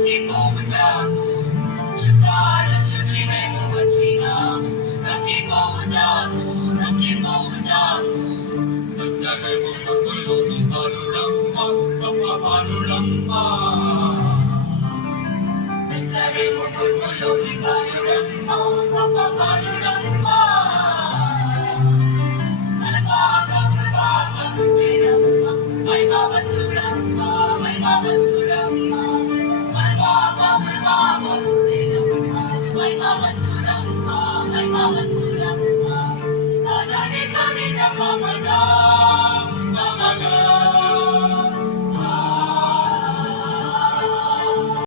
రక్కిపోవుతాము చుట్టాల చూసి మేము వచ్చినాము రక్కిపోవుతాము రక్కిపోవుతాము బెత్లెహేము పరుగులోని బాలుడమ్మ గొప్ప బాలుడమ్మ బెత్లెహేము పరుగులోని బాలుడమ్మ గొప్ప బాలుడమ్మ మన పాపము పాపము పేరమ్మ మహిమవంతుడమ్మ మహిమవంతుడమ్మ